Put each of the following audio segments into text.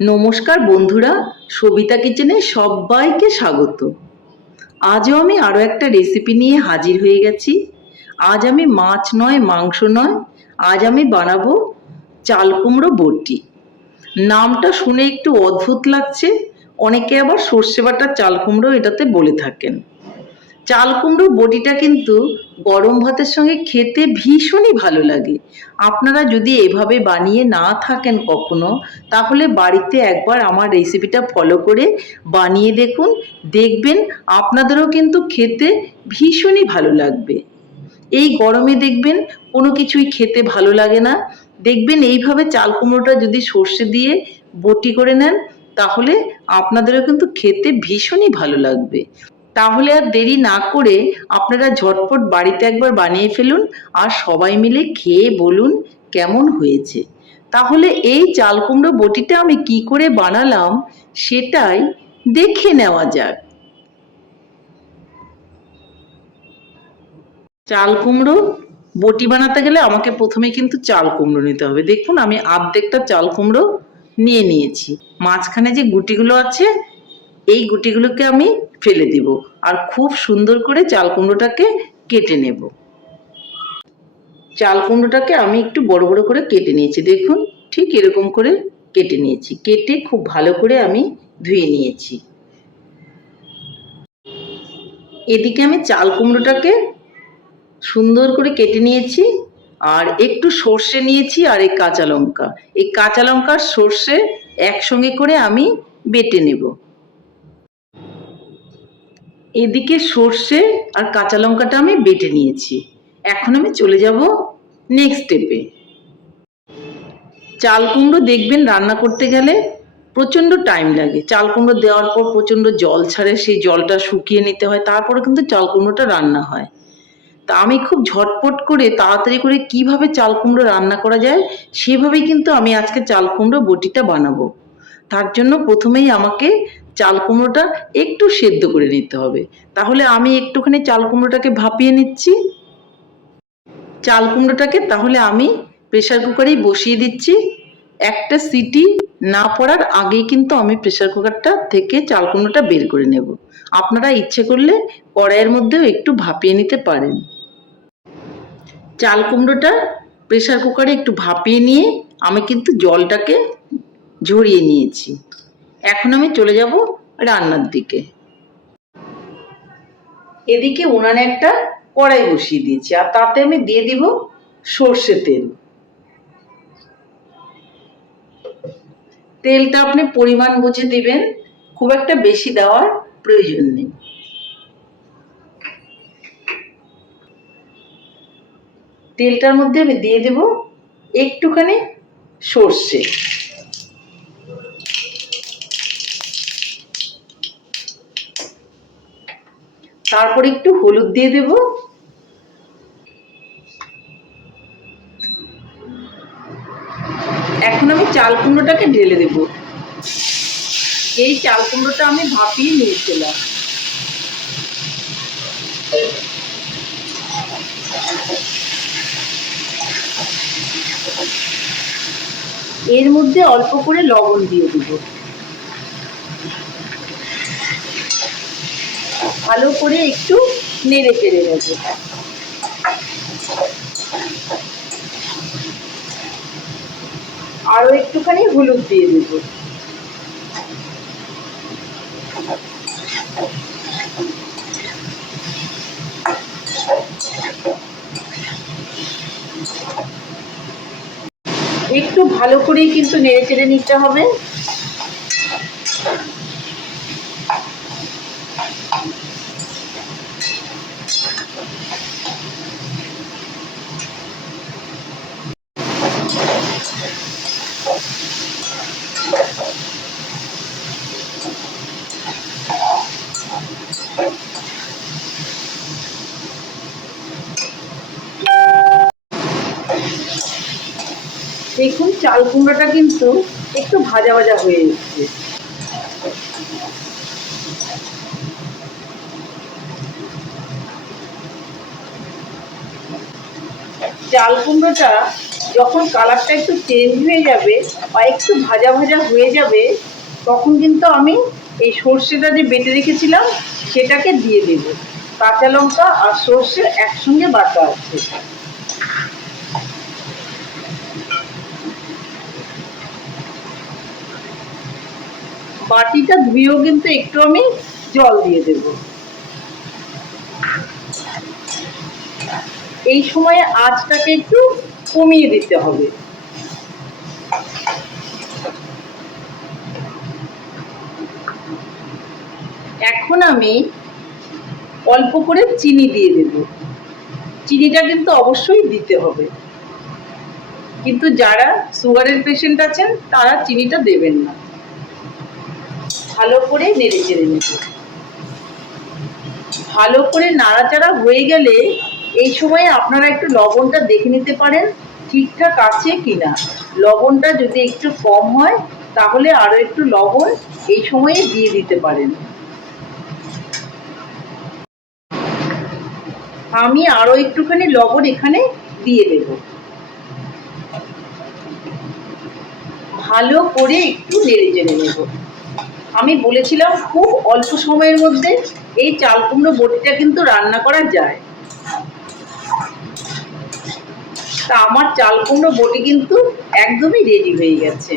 নমস্কার বন্ধুরা, সবিতা কিচেনে সবাইকে স্বাগত। আজও আমি আরও একটা রেসিপি নিয়ে হাজির হয়ে গেছি। আজ আমি মাছ নয়, মাংস নয়, আজ আমি বানাবো চাল কুমড়ো বটি। নামটা শুনে একটু অদ্ভুত লাগছে, অনেকে আবার সর্ষে বাটার চাল কুমড়ো এটাতে বলে থাকেন। চাল কুমড়ো বটিটা কিন্তু গরম ভাতের সঙ্গে খেতে ভীষণই ভালো লাগে। আপনারা যদি এভাবে বানিয়ে না থাকেন কখনো, তাহলে বাড়িতে একবার আমার রেসিপিটা ফলো করে বানিয়ে দেখুন। দেখবেন আপনাদেরও কিন্তু খেতে ভীষণই ভালো লাগবে। এই গরমে দেখবেন কোনো কিছুই খেতে ভালো লাগে না। দেখবেন এইভাবে চাল কুমড়োটা যদি সর্ষে দিয়ে বটি করে নেন, তাহলে আপনাদেরও কিন্তু খেতে ভীষণই ভালো লাগবে। তাহলে আর দেরি না করে আপনারা ঝটপট বাড়িতে একবার বানিয়ে ফেলুন আর সবাই মিলে খেয়ে বলুন কেমন হয়েছে। তাহলে এই চাল কুমড়ো বটিটা আমি কি করে বানালাম সেটাই দেখে নেওয়া যাক। চাল কুমড়ো বটি বানাতে গেলে আমাকে প্রথমে কিন্তু চাল কুমড়ো নিতে হবে। দেখুন আমি আর্ধেকটা চাল কুমড়ো নিয়ে নিয়েছি। মাঝখানে যে গুটিগুলো আছে এই গুটিগুলোকে আমি ফেলে দিব আর খুব সুন্দর করে চাল কুমড়োটাকে কেটে নেব। চাল কুমড়োটাকে আমি একটু বড় বড় করে কেটে নিয়েছি, দেখুন, ঠিক এরকম করে কেটে নিয়েছি। কেটে খুব ভালো করে আমি ধুয়ে নিয়েছি। এদিকে আমি চাল কুমড়োটাকে সুন্দর করে কেটে নিয়েছি আর একটু সর্ষে নিয়েছি আর এই কাঁচা লঙ্কা। এই কাঁচা লঙ্কার সর্ষে একসঙ্গে করে আমি বেটে নেব। এদিকে সর্ষে আর কাঁচা লঙ্কাটা আমি বেটে নিয়েছি। এখন আমি চলে যাব নেক্সট স্টেপে চাল কুমড়ো দেখবেন রান্না করতে গেলে প্রচণ্ড টাইম লাগে। চাল কুমড়ো দেওয়ার পর প্রচণ্ড জল ছাড়ে, সেই জলটা শুকিয়ে নিতে হয়, তারপরে কিন্তু চাল কুমড়োটা রান্না হয়। তা আমি খুব ঝটপট করে, তাড়াতাড়ি করে কীভাবে চাল কুমড়ো রান্না করা যায়, সেভাবেই কিন্তু আমি আজকে চাল কুমড়ো বটিটা বানাবো। তার জন্য প্রথমেই আমাকে চাল কুমড়োটা একটু সেদ্ধ করে নিতে হবে। তাহলে আমি একটুখানি চাল কুমড়োটাকে ভাপিয়ে নিচ্ছি। চাল কুমড়োটাকে তাহলে আমি প্রেশার কুকারেই বসিয়ে দিচ্ছি। একটা সিটি না পড়ার আগেই কিন্তু আমি প্রেশার কুকারটা থেকে চাল কুমড়োটা বের করে নেব। আপনারা ইচ্ছে করলে কড়াইয়ের মধ্যেও একটু ভাপিয়ে নিতে পারেন। চাল কুমড়োটা প্রেশার কুকারে একটু ভাপিয়ে নিয়ে আমি কিন্তু জলটাকে ঝরিয়ে নিয়েছি। এখন আমি চলে যাব রান্নার দিকে। এদিকে উনানে একটা কড়াই বসিয়ে দিয়েছি, আর তাতে আমি দিয়ে দিব সর্ষে তেল। তেলটা আপনি পরিমাণ বুঝে দিবেন, খুব একটা বেশি দেওয়ার প্রয়োজন নেই। তেলটার মধ্যে আমি দিয়ে দেব একটুখানি সর্ষে। তারপর একটু হলুদ দিয়ে দেব। এখন আমি চাল কুমড়োটাকে ঢেলে দেব। এই চাল কুমড়োটা আমি ভাপিয়ে নিয়েছিলাম এর মধ্যে অল্প করে লবণ দিয়ে দেব। ভালো করে একটু নেড়ে চেড়ে নেব। আরও একটুখানি হলুদ দিয়ে দেব। একটু ভালো করেই কিন্তু নেড়ে চেড়ে নিতে হবে। দেখুন, চাল কুমড়োটা কিন্তু একটু ভাজা ভাজা হয়ে এসছে। চাল কুমড়োটা যখন কালারটা একটু চেঞ্জ হয়ে যাবে বা একটু ভাজা ভাজা হয়ে যাবে, তখন কিন্তু আমি এই সর্ষেটা যে বেটে রেখেছিলাম, সেটাকে দিয়ে দেব। কাঁচা লঙ্কা আর সর্ষে একসঙ্গে বাটা আছে। বাটিটা ধুয়েও কিন্তু একটু আমি জল দিয়ে দেব। এই সময়ে আঁচটাকে একটু কমিয়ে দিতে হবে। এখন আমি অল্প করে চিনি দিয়ে দেব। চিনিটা কিন্তু অবশ্যই দিতে হবে। কিন্তু যারা সুগারের পেশেন্ট আছেন, তারা চিনিটা দেবেন না। ভালো করে নেড়ে চেড়ে নেব ভালো করে নাড়াচাড়া হয়ে গেলে এই সময়ে আপনারা একটু লবণটা দেখে নিতে পারেন ঠিকঠাক আছে কিনা। লবণটা যদি একটু কম হয়, তাহলে আরও একটু লবণ এই সময়ে দিয়ে দিতে পারেন। আমি আরও একটুখানি লবণ এখানে দিয়ে দেব। ভালো করে একটু নেড়ে চেড়ে নেব। আমি বলেছিলাম খুব অল্প সময়ের মধ্যে এই চাল কুমড়ো বটিটা কিন্তু রান্না করা যায়। তা আমার চাল কুমড়ো বটি কিন্তু একদমই রেডি হয়ে গেছে।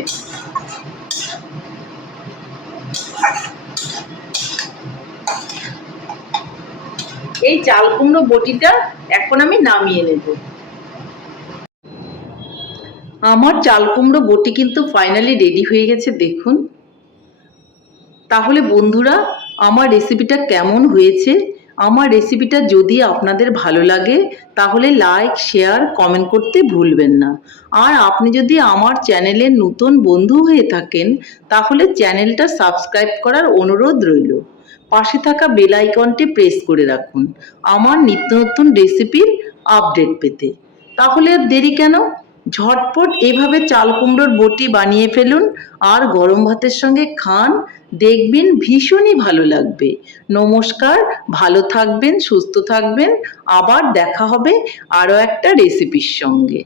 এই চাল কুমড়ো বটিটা এখন আমি নামিয়ে নেব। আমার চাল কুমড়ো বটি কিন্তু ফাইনালি রেডি হয়ে গেছে, দেখুন। তাহলে বন্ধুরা, আমার রেসিপিটা কেমন হয়েছে? আমার রেসিপিটা যদি আপনাদের ভালো লাগে, তাহলে লাইক শেয়ার কমেন্ট করতে ভুলবেন না। আর আপনি যদি আমার চ্যানেলের নতুন বন্ধু হয়ে থাকেন, তাহলে চ্যানেলটা সাবস্ক্রাইব করার অনুরোধ রইল। পাশে থাকা বেল আইকনটি প্রেস করে রাখুন। আমার নিত্য নতুন রেসিপির আপডেট পেতে। তাহলে আর দেরি কেন? ঝটপট এভাবে চাল কুমড়োর বটি বানিয়ে ফেলুন আর গরম ভাতের সঙ্গে খান। দেখবেন ভীষণই ভালো লাগবে। নমস্কার, ভালো থাকবেন, সুস্থ থাকবেন। আবার দেখা হবে আরও একটা রেসিপির সঙ্গে।